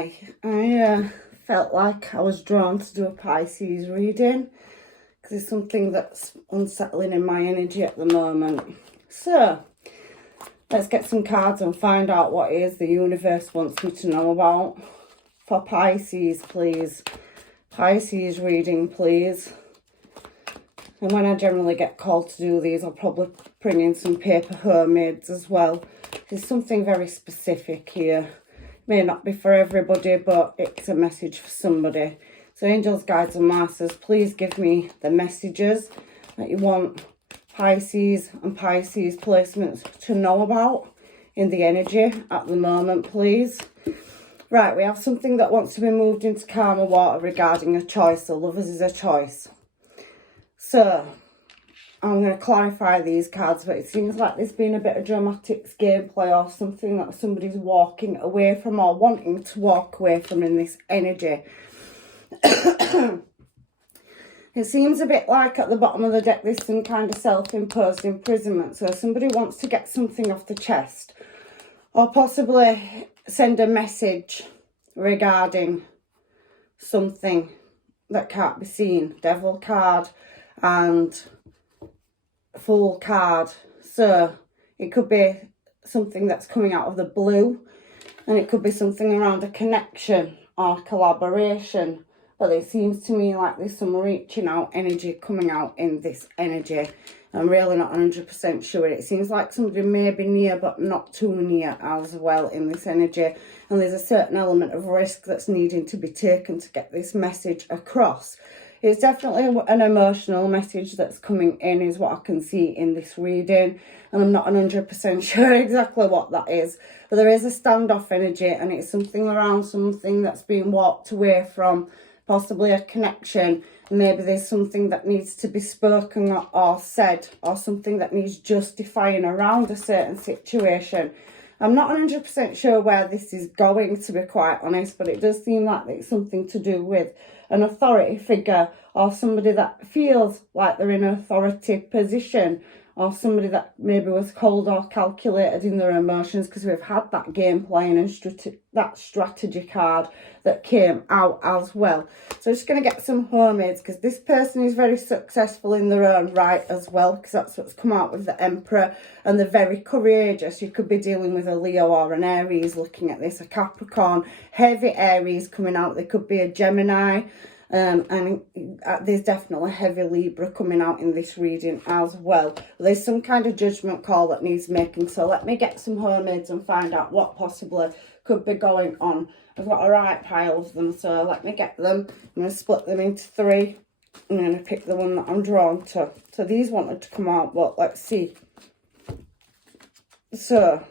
Hi, I felt like I was drawn to do a Pisces reading because there's something that's unsettling in my energy at the moment. So, let's get some cards and find out what it is the universe wants me to know about. For Pisces, please. Pisces reading, please. And when I generally get called to do these, I'll probably bring in some paper homemades as well. There's something very specific here. May not be for everybody, but it's a message for somebody. So angels, guides and masters, please give me the messages that you want Pisces and Pisces placements to know about in the energy at the moment, please. Right, we have something that wants to be moved into calmer water regarding a choice. So lovers is a choice. So I'm going to clarify these cards, but it seems like there's been a bit of dramatics gameplay or something that somebody's walking away from or wanting to walk away from in this energy. It seems a bit like at the bottom of the deck there's some kind of self-imposed imprisonment. So somebody wants to get something off the chest or possibly send a message regarding something that can't be seen. Devil card and Fool card. So it could be something that's coming out of the blue, and it could be something around a connection or collaboration, but it seems to me like there's some reaching out energy coming out in this energy. I'm really not 100% sure. It seems like somebody may be near but not too near as well in this energy, and there's a certain element of risk that's needing to be taken to get this message across. It's definitely an emotional message that's coming in is what I can see in this reading. And I'm not 100% sure exactly what that is. But there is a standoff energy, and it's something around something that's being walked away from, possibly a connection. Maybe there's something that needs to be spoken or said, or something that needs justifying around a certain situation. I'm not 100% sure where this is going, to be quite honest, but it does seem like it's something to do with an authority figure or somebody that feels like they're in an authority position, or somebody that maybe was cold or calculated in their emotions, because we've had that game playing and that strategy card that came out as well. So I'm just going to get some homemades, because this person is very successful in their own right as well, because that's what's come out with the Emperor, and they're very courageous. You could be dealing with a Leo or an Aries looking at this, a Capricorn, heavy Aries coming out. They could be a Gemini. And there's definitely heavy Libra coming out in this reading as well. There's some kind of judgment call that needs making. So let me get some homemades and find out what possibly could be going on. I've got a right pile of them, so let me get them. I'm going to split them into three. I'm going to pick the one that I'm drawn to. So these wanted to come out, but let's see. So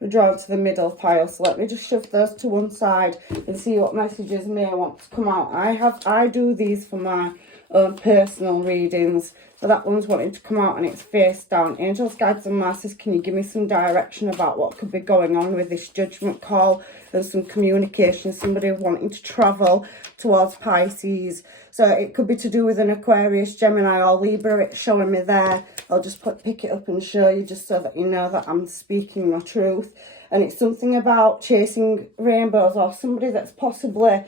we're drawn to the middle pile, so let me just shove those to one side and see what messages may want to come out. I do these for my own personal readings, so that one's wanting to come out and it's face down. Angels, guides and masters, can you give me some direction about what could be going on with this judgment call and some communication, somebody wanting to travel towards Pisces? So it could be to do with an Aquarius, Gemini or Libra. It's showing me there. I'll just pick it up and show you just so that you know that I'm speaking my truth. And it's something about chasing rainbows, or somebody that's possibly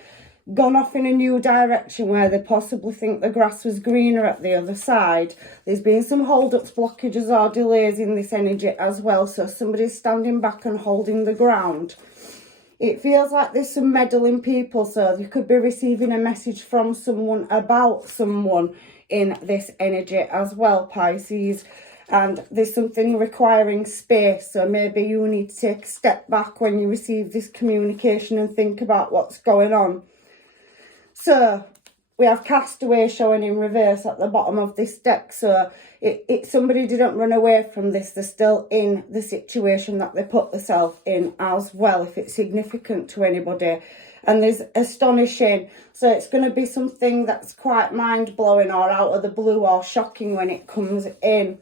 gone off in a new direction where they possibly think the grass was greener at the other side. There's been some hold-ups, blockages or delays in this energy as well. So somebody's standing back and holding the ground. It feels like there's some meddling people, so you could be receiving a message from someone about someone in this energy as well, Pisces. And there's something requiring space, so maybe you need to take a step back when you receive this communication and think about what's going on. So we have Castaway showing in reverse at the bottom of this deck. So somebody didn't run away from this. They're still in the situation that they put themselves in as well, if it's significant to anybody. And there's astonishing. So it's going to be something that's quite mind-blowing or out of the blue or shocking when it comes in.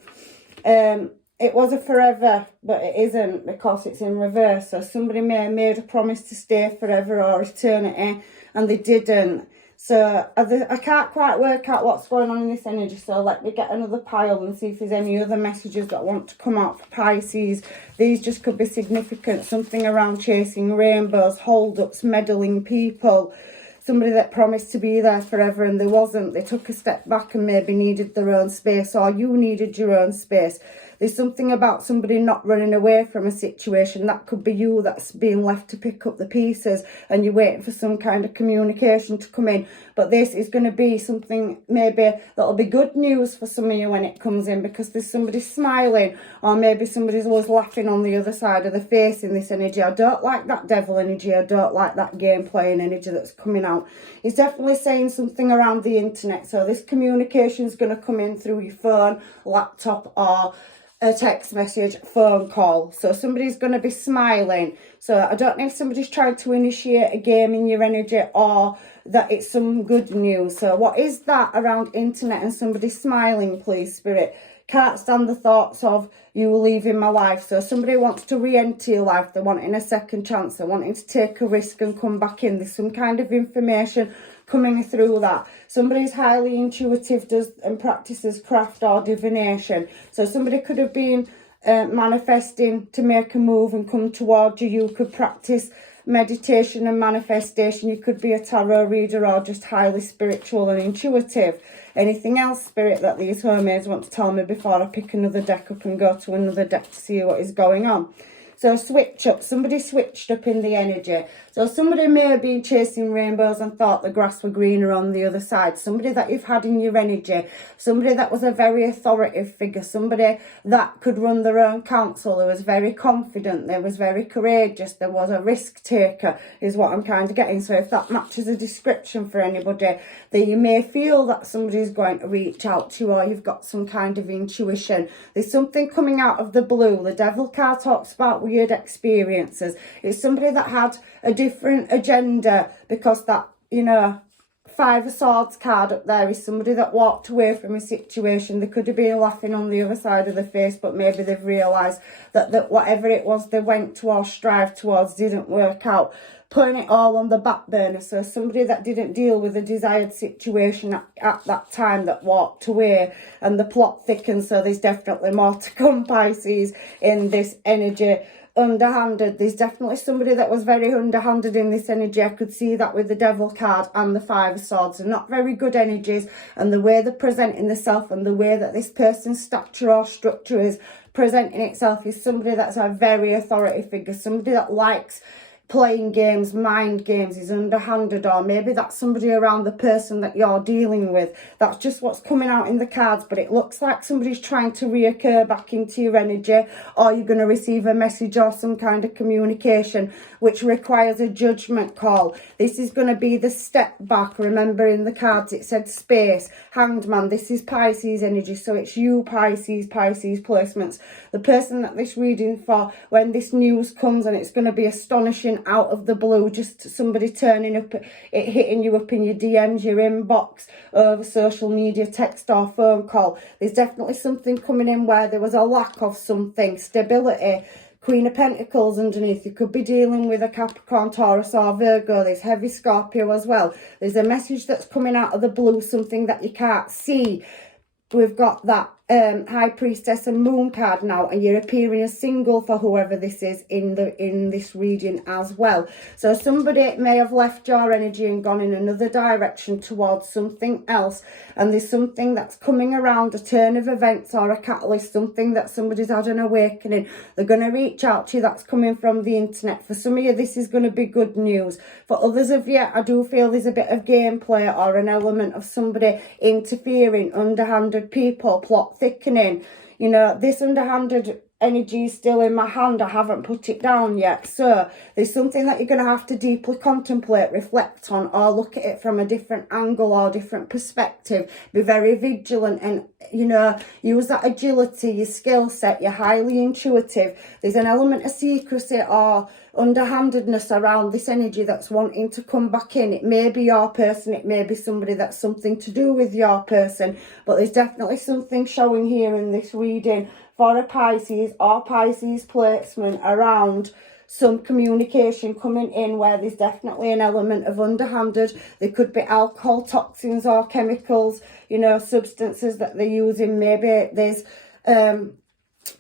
It was a forever, but it isn't, because it's in reverse. So somebody may have made a promise to stay forever or eternity, and they didn't. So I can't quite work out what's going on in this energy. So let me get another pile and see if there's any other messages that want to come out for Pisces. These just could be significant. Something around chasing rainbows, hold-ups, meddling people. Somebody that promised to be there forever and they wasn't. They took a step back and maybe needed their own space, or you needed your own space. There's something about somebody not running away from a situation. That could be you that's being left to pick up the pieces and you're waiting for some kind of communication to come in. But this is going to be something maybe that'll be good news for some of you when it comes in, because there's somebody smiling, or maybe somebody's always laughing on the other side of the face in this energy. I don't like that devil energy. I don't like that game playing energy that's coming out. It's definitely saying something around the internet. So this communication is going to come in through your phone, laptop, or a text message, phone call. So somebody's going to be smiling. So I don't know if somebody's trying to initiate a game in your energy, or that it's some good news. So what is that around internet and somebody smiling, please, Spirit? Can't stand the thoughts of you leaving my life. So somebody wants to re-enter your life. They're wanting a second chance. They're wanting to take a risk and come back in. There's some kind of information coming through that. Somebody's highly intuitive, does and practices craft or divination. So somebody could have been manifesting to make a move and come towards you. You could practice meditation and manifestation. You could be a tarot reader or just highly spiritual and intuitive. Anything else, Spirit, that these hermits want to tell me before I pick another deck up and go to another deck to see what is going on? So switch up. Somebody switched up in the energy. So somebody may have been chasing rainbows and thought the grass were greener on the other side. Somebody that you've had in your energy. Somebody that was a very authoritative figure. Somebody that could run their own council. They was very confident. They was very courageous. There was a risk taker is what I'm kind of getting. So if that matches a description for anybody, then you may feel that somebody's going to reach out to you, or you've got some kind of intuition. There's something coming out of the blue. The devil card talks about weird experiences. It's somebody that had a different agenda, because that, you know, Five of Swords card up there is somebody that walked away from a situation. They could have been laughing on the other side of the face, but maybe they've realised that whatever it was they went to or strived towards didn't work out, putting it all on the back burner. So somebody that didn't deal with a desired situation at that time, that walked away, and the plot thickens. So there's definitely more to come, Pisces, in this energy. Underhanded. There's definitely somebody that was very underhanded in this energy. I could see that with the Devil card and the Five of Swords. They're not very good energies, and the way they're presenting themselves and the way that this person's stature or structure is presenting itself is somebody that's a very authoritative figure, somebody that likes playing games, mind games, is underhanded, or maybe that's somebody around the person that you're dealing with. That's just what's coming out in the cards, but it looks like somebody's trying to reoccur back into your energy, or you're going to receive a message or some kind of communication which requires a judgment call. This is going to be the step back. Remember, in the cards it said space, Hanged Man. This is Pisces energy, so it's you, Pisces placements. The person that this reading for, when this news comes, and it's going to be astonishing out of the blue, just somebody turning up, it hitting you up in your DMs, your inbox, over social media, text or phone call. There's definitely something coming in where there was a lack of something, stability. Queen of Pentacles underneath. You could be dealing with a Capricorn, Taurus or Virgo. There's heavy Scorpio as well. There's a message that's coming out of the blue, something that you can't see. We've got that High Priestess and Moon card now, and you're appearing as single for whoever this is in this reading as well. So somebody may have left your energy and gone in another direction towards something else, and there's something that's coming around, a turn of events or a catalyst, something that somebody's had an awakening. They're going to reach out to you. That's coming from the internet. For some of you, this is going to be good news. For others of you, I do feel there's a bit of gameplay or an element of somebody interfering, underhanded people, plot thickening. You know, this underhanded energy is still in my hand. I haven't put it down yet. So there's something that you're going to have to deeply contemplate, reflect on, or look at it from a different angle or different perspective. Be very vigilant and, you know, use that agility, your skill set. You're highly intuitive. There's an element of secrecy or underhandedness around this energy that's wanting to come back in. It may be your person, it may be somebody that's something to do with your person, but there's definitely something showing here in this reading for a Pisces or Pisces placement around some communication coming in where there's definitely an element of underhanded. There could be alcohol, toxins or chemicals, you know, substances that they're using. Maybe there's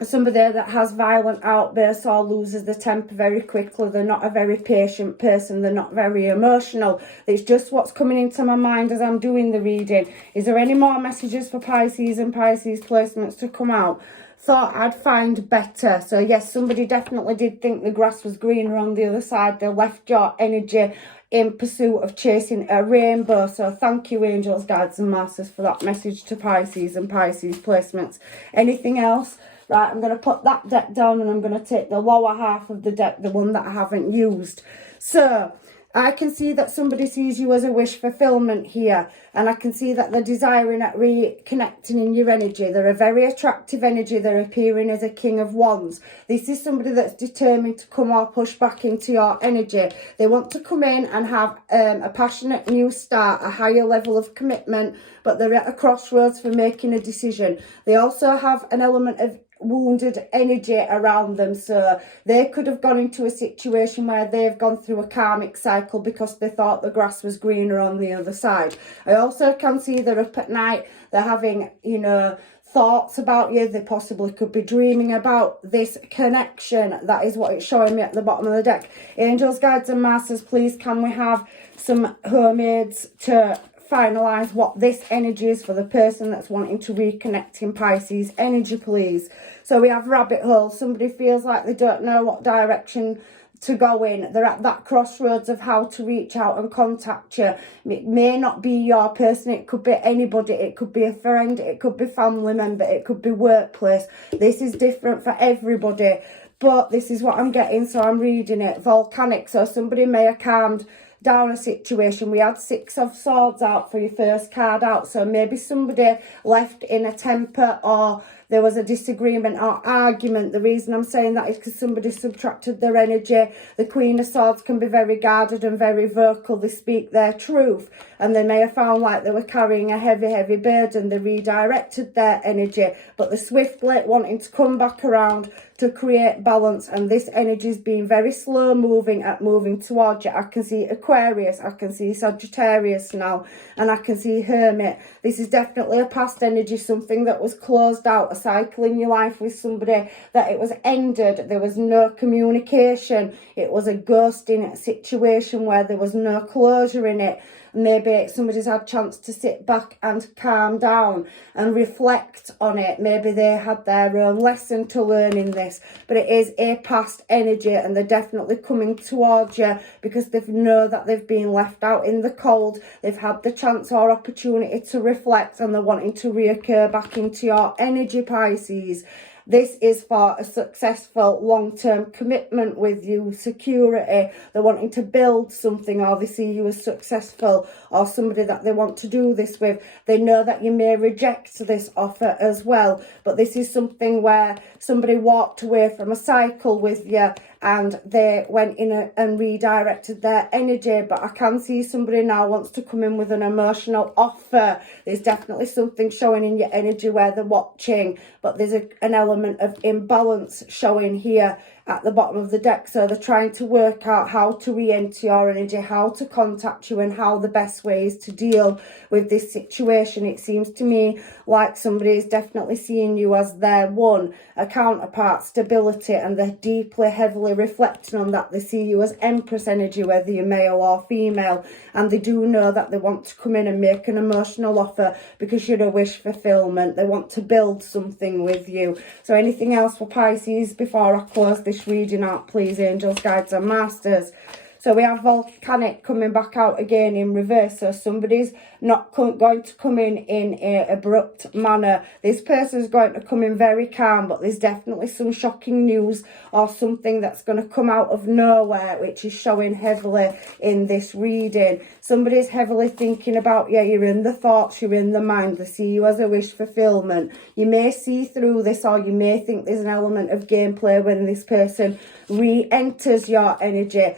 somebody there that has violent outbursts or loses the temper very quickly. They're not a very patient person. They're not very emotional. It's just what's coming into my mind as I'm doing the reading. Is there any more messages for Pisces and Pisces placements to come out? Thought I'd find better. So yes, somebody definitely did think the grass was greener on the other side. They left your energy in pursuit of chasing a rainbow. So thank you, angels, guides and masters, for that message to Pisces and Pisces placements. Anything else? Right, I'm going to put that deck down and I'm going to take the lower half of the deck, the one that I haven't used. So I can see that somebody sees you as a wish fulfillment here. And I can see that they're desiring at reconnecting in your energy. They're a very attractive energy. They're appearing as a King of Wands. This is somebody that's determined to come or push back into your energy. They want to come in and have a passionate new start, a higher level of commitment, but they're at a crossroads for making a decision. They also have an element of wounded energy around them, so they could have gone into a situation where they've gone through a karmic cycle because they thought the grass was greener on the other side. I also can see they're up at night, they're having, you know, thoughts about you. They possibly could be dreaming about this connection. That is what it's showing me at the bottom of the deck. Angels, guides and masters, please can we have some homemades to finalize what this energy is for the person that's wanting to reconnect in Pisces energy, please. So we have rabbit hole. Somebody feels like they don't know what direction to go in. They're at that crossroads of how to reach out and contact you. It may not be your person. It could be anybody. It could be a friend. It could be family member. It could be workplace. This is different for everybody. But this is what I'm getting, so I'm reading it. Volcanic. So somebody may have calmed down a situation. We had Six of Swords out for your first card out. So maybe somebody left in a temper or there was a disagreement or argument. The reason I'm saying that is because somebody subtracted their energy. The Queen of Swords can be very guarded and very vocal. They speak their truth and they may have found like they were carrying a heavy burden. They redirected their energy, but the swiftly wanting to come back around to create balance, and this energy is being very slow moving at moving towards you. I can see Aquarius, I can see Sagittarius now, and I can see Hermit. This is definitely a past energy, something that was closed out, a cycle in your life with somebody that it was ended. There was no communication. It was a ghosting situation where there was no closure in it. Maybe somebody's had a chance to sit back and calm down and reflect on it. Maybe they had their own lesson to learn in this, but it is a past energy and they're definitely coming towards you because they know that they've been left out in the cold. They've had the chance or opportunity to reflect and they're wanting to reoccur back into your energy, Pisces. This is for a successful long-term commitment with you, security. They're wanting to build something, or they see you as successful, or somebody that they want to do this with. They know that you may reject this offer as well, but this is something where somebody walked away from a cycle with you and they went in and redirected their energy. But I can see somebody now wants to come in with an emotional offer. There's definitely something showing in your energy where they're watching, but there's an element of imbalance showing here at the bottom of the deck. So they're trying to work out how to re-enter your energy, how to contact you, and how the best way is to deal with this situation. It seems to me like somebody is definitely seeing you as their one, a counterpart, stability, and they're deeply, heavily reflecting on that. They see you as Empress energy, whether you're male or female, and they do know that they want to come in and make an emotional offer because you're a wish fulfillment. They want to build something with you. So anything else for Pisces before I close this reading out, please, angels, guides and masters? So we have volcanic coming back out again in reverse. So somebody's not going to come in a abrupt manner. This person's going to come in very calm, but there's definitely some shocking news or something that's going to come out of nowhere, which is showing heavily in this reading. Somebody's heavily thinking about you. You're in the thoughts, you're in the mind. They see you as a wish fulfillment. You may see through this, or you may think there's an element of gameplay when this person re-enters your energy.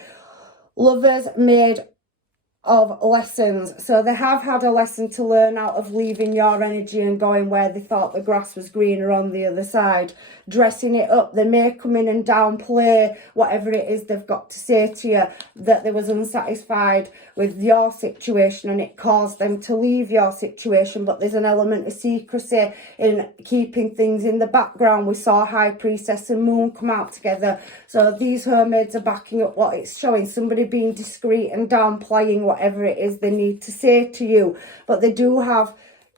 Lovers made of lessons. So they have had a lesson to learn out of leaving your energy and going where they thought the grass was greener on the other side, dressing it up. They may come in and downplay whatever it is they've got to say to you, that they was unsatisfied with your situation and it caused them to leave your situation. But there's an element of secrecy in keeping things in the background. We saw High Priestess and Moon come out together. So these hermaids are backing up what it's showing. Somebody being discreet and downplaying whatever it is they need to say to you. But they do have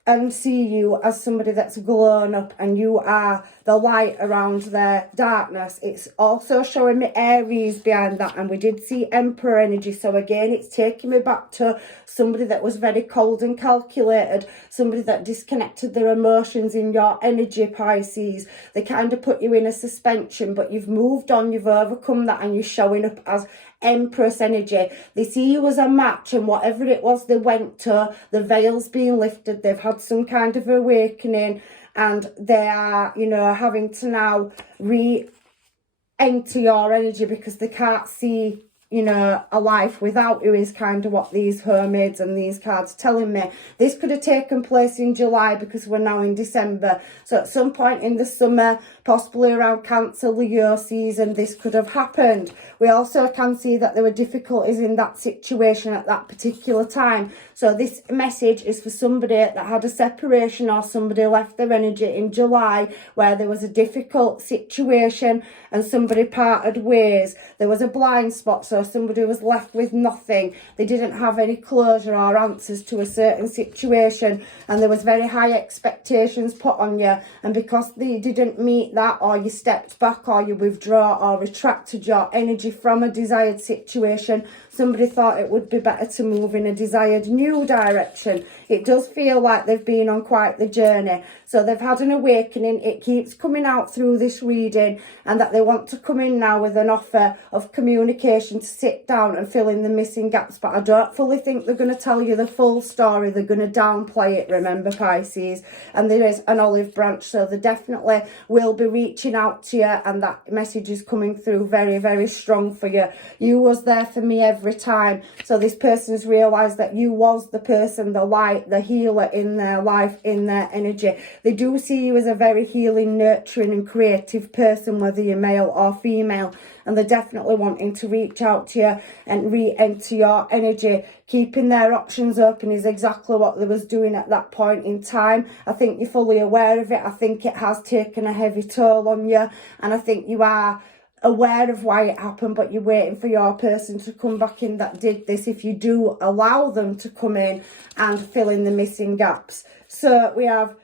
and see you as somebody that's grown up, and you are the light around their darkness. It's also showing me Aries behind that, and we did see Emperor energy. So again, it's taking me back to somebody that was very cold and calculated, somebody that disconnected their emotions in your energy, Pisces. They kind of put you in a suspension, but you've moved on, you've overcome that, and you're showing up as Empress energy. They see you as a match, and whatever it was they went to, the veil's being lifted. They've had some kind of awakening, and they are, you know, having to now re-enter your energy because they can't see, you know, a life without you, is kind of what these hermaids and these cards are telling me. This could have taken place in July because we're now in December. So at some point in the summer, possibly around Cancer, Leo season, this could have happened. We also can see that there were difficulties in that situation at that particular time. So this message is for somebody that had a separation, or somebody left their energy in July where there was a difficult situation and somebody parted ways. There was a blind spot, so somebody was left with nothing. They didn't have any closure or answers to a certain situation, and there was very high expectations put on you, and because they didn't meet that, or you stepped back, or you withdraw or retracted your energy from a desired situation, somebody thought it would be better to move in a desired new direction. It does feel like they've been on quite the journey. So they've had an awakening. It keeps coming out through this reading, and that they want to come in now with an offer of communication to sit down and fill in the missing gaps. But I don't fully think they're going to tell you the full story. They're going to downplay it, remember, Pisces. And there is an olive branch, so they definitely will be reaching out to you, and that message is coming through very, very strong for you. You was there for me every time. So this person's realised that you was the person, the light, the healer in their life, in their energy. They do see you as a very healing, nurturing and creative person, whether you're male or female, and they're definitely wanting to reach out to you and re-enter your energy. Keeping their options open is exactly what they was doing at that point in time. I think you're fully aware of it. I think it has taken a heavy toll on you, and I think you are aware of why it happened, but you're waiting for your person to come back in that did this, if you do allow them to come in and fill in the missing gaps. So we have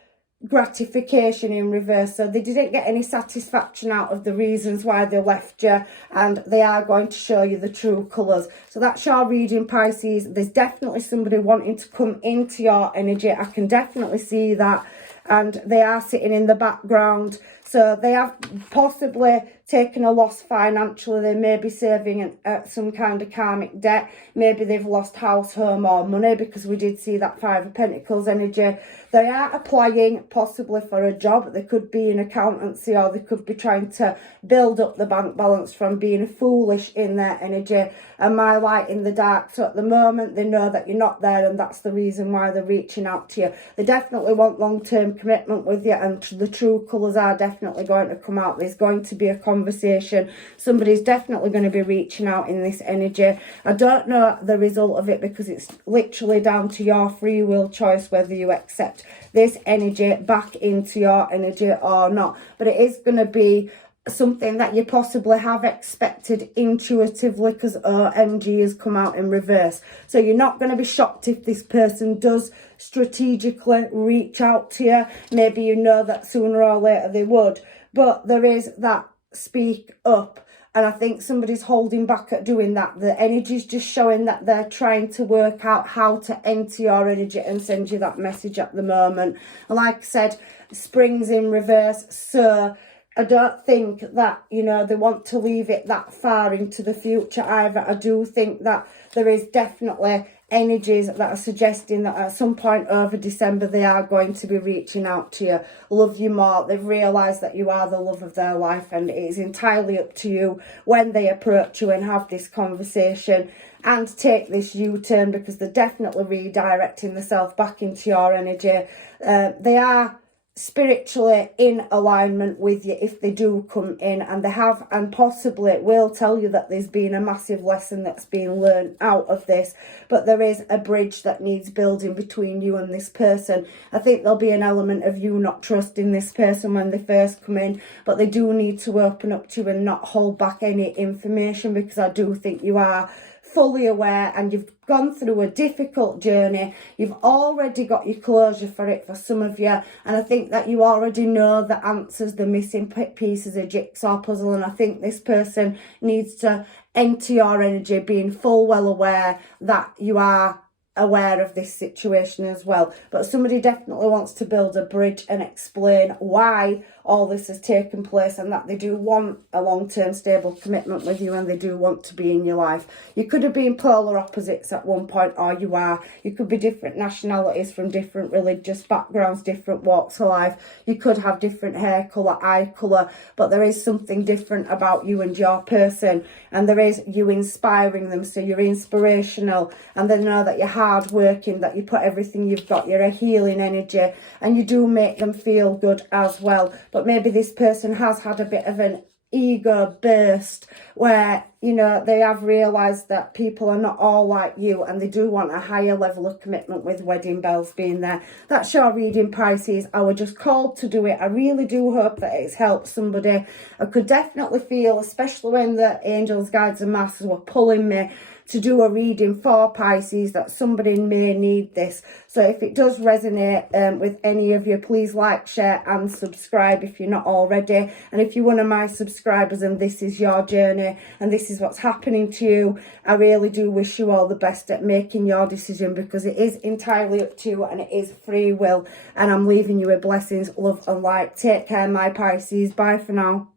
gratification in reverse. So they didn't get any satisfaction out of the reasons why they left you, and they are going to show you the true colours. So that's your reading, Pisces. There's definitely somebody wanting to come into your energy. I can definitely see that, and they are sitting in the background. So they have possibly taken a loss financially. They may be serving some kind of karmic debt. Maybe they've lost house, home or money, because we did see that Five of Pentacles energy. They are applying possibly for a job. They could be in accountancy, or they could be trying to build up the bank balance from being foolish in their energy. And my light in the dark. So at the moment, they know that you're not there, and that's the reason why they're reaching out to you. They definitely want long-term commitment with you, and the true colours are definitely going to come out. There's going to be a conversation. Somebody's definitely going to be reaching out in this energy. I don't know the result of it, because it's literally down to your free will choice whether you accept this energy back into your energy or not. But it is going to be something that you possibly have expected intuitively, because OMG has come out in reverse. So you're not going to be shocked if this person does strategically reach out to you. Maybe you know that sooner or later they would, but there is that speak up. And I think somebody's holding back at doing that. The energy's just showing that they're trying to work out how to enter your energy and send you that message at the moment. And like I said, spring's in reverse. So I don't think that, you know, they want to leave it that far into the future either. I do think that there is definitely energies that are suggesting that at some point over December they are going to be reaching out to you, love you more. They've realised that you are the love of their life, and it is entirely up to you when they approach you and have this conversation and take this U-turn, because they're definitely redirecting themselves back into your energy. They are spiritually in alignment with you if they do come in, and they have, and possibly will tell you that there's been a massive lesson that's been learned out of this, but there is a bridge that needs building between you and this person. I think there'll be an element of you not trusting this person when they first come in, but they do need to open up to you and not hold back any information, because I do think you are fully aware and you've gone through a difficult journey. You've already got your closure for it for some of you, and I think that you already know the answers, the missing pieces of jigsaw puzzle, and I think this person needs to enter your energy being full well aware that you are aware of this situation as well. But somebody definitely wants to build a bridge and explain why all this has taken place, and that they do want a long-term stable commitment with you, and they do want to be in your life. You could have been polar opposites at one point, or you are. You could be different nationalities from different religious backgrounds, different walks of life. You could have different hair colour, eye colour, but there is something different about you and your person, and there is you inspiring them. So you're inspirational, and they know that you're hard working, that you put everything you've got, you're a healing energy, and you do make them feel good as well. But maybe this person has had a bit of an ego burst where, you know, they have realised that people are not all like you, and they do want a higher level of commitment with wedding bells being there. That's your reading, Pisces. I was just called to do it. I really do hope that it's helped somebody. I could definitely feel, especially when the angels, guides and masters were pulling me to do a reading for Pisces, that somebody may need this. So if it does resonate with any of you, please like, share and subscribe if you're not already. And if you're one of my subscribers and this is your journey and this is what's happening to you, I really do wish you all the best at making your decision, because it is entirely up to you and it is free will. And I'm leaving you with blessings, love and light. Take care, my Pisces. Bye for now.